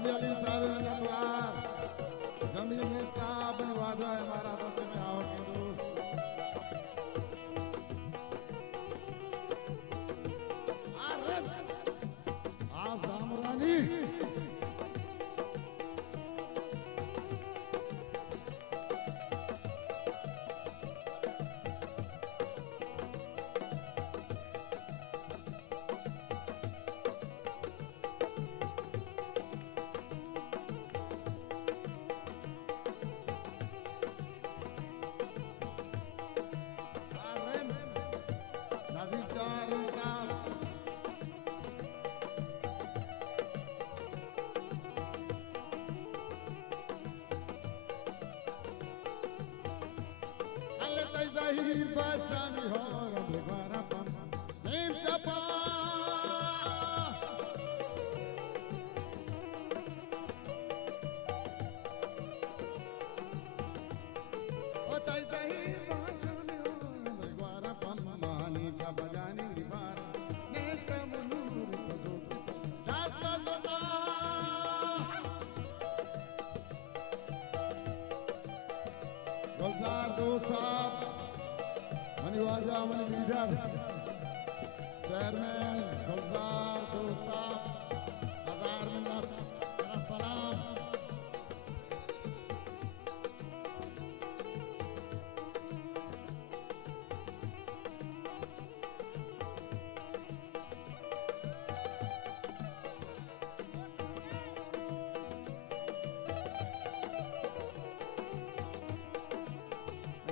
हाजी अली साहब नटवार जमीन में का बनवादा है हमारा बस में आओ के दोस्त अरे आज़म रानी Zahir Bachami Hora Bhagwana Pam Name Chapa Otai Zahir Bachami Hora Bhagwana Pam Mani Chabajani Rivara Nesta Munur Tadu Rasta Sota Golzar Dostab मनीवाजा मनी लीडर चेयरमैन गुलजार दोस्ता हजार मिन्नत मेरा सलाम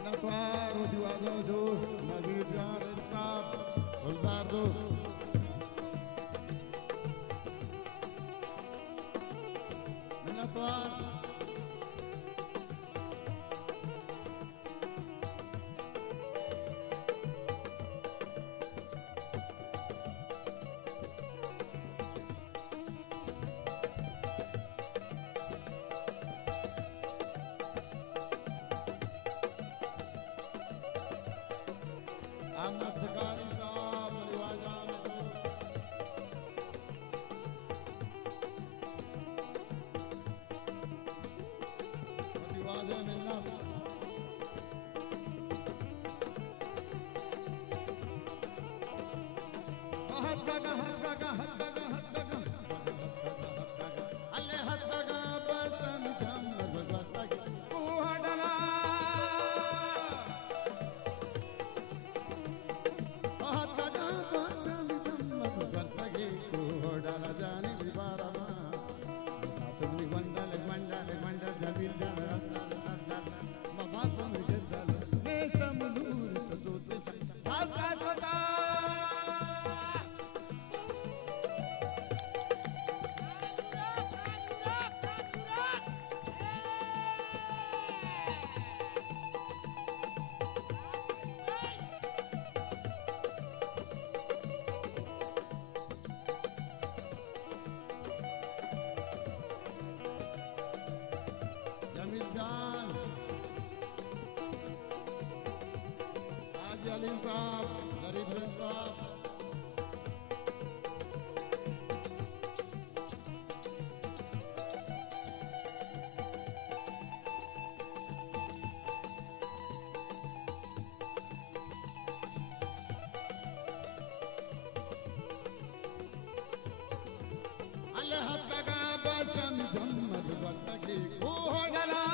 नटवार दीवाजा दोस्त नजीर जान साहब गुलजार दोस्त Natwar Ahmad Sakari Saab Maliwaja Maliwaja Minnat Hat kaga Alle hat kaga basam jam bhagwata ki kuhadala Jamiljan Haji Alim Saab Garib Saab Allah Hakka Basam Jammad Vataki Kuhodala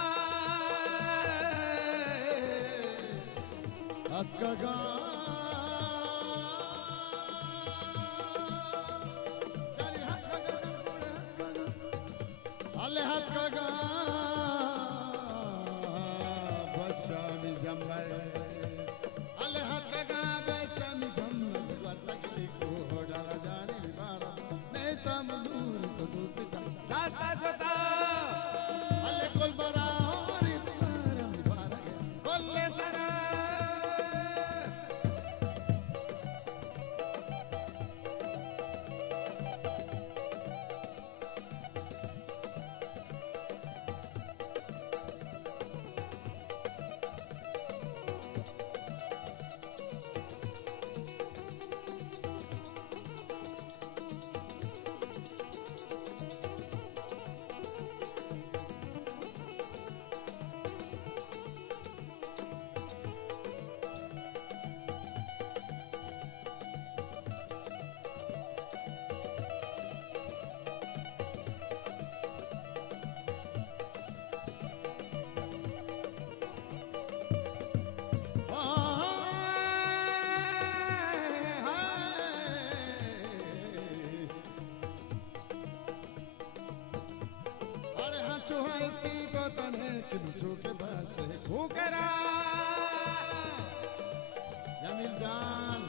Hakka Allah Hakka Basam Jammad Allah Hakka Basam Jammad Vataki Kuhodala Jani Vivara Neta Munur Tadu Rasta Sota Alle Kol Bara Hori Vivara Vivara Kolle Tara चुहाई पी को तने किमचू के बस खूकरा जमील जान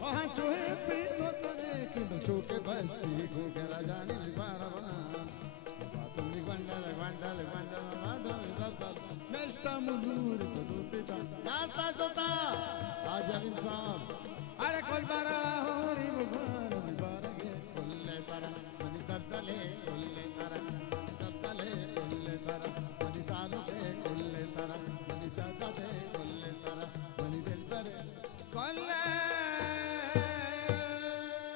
वहाँ चुहे P को तने किमचू के बस खूकरा जाने बारवान तुम निगंडल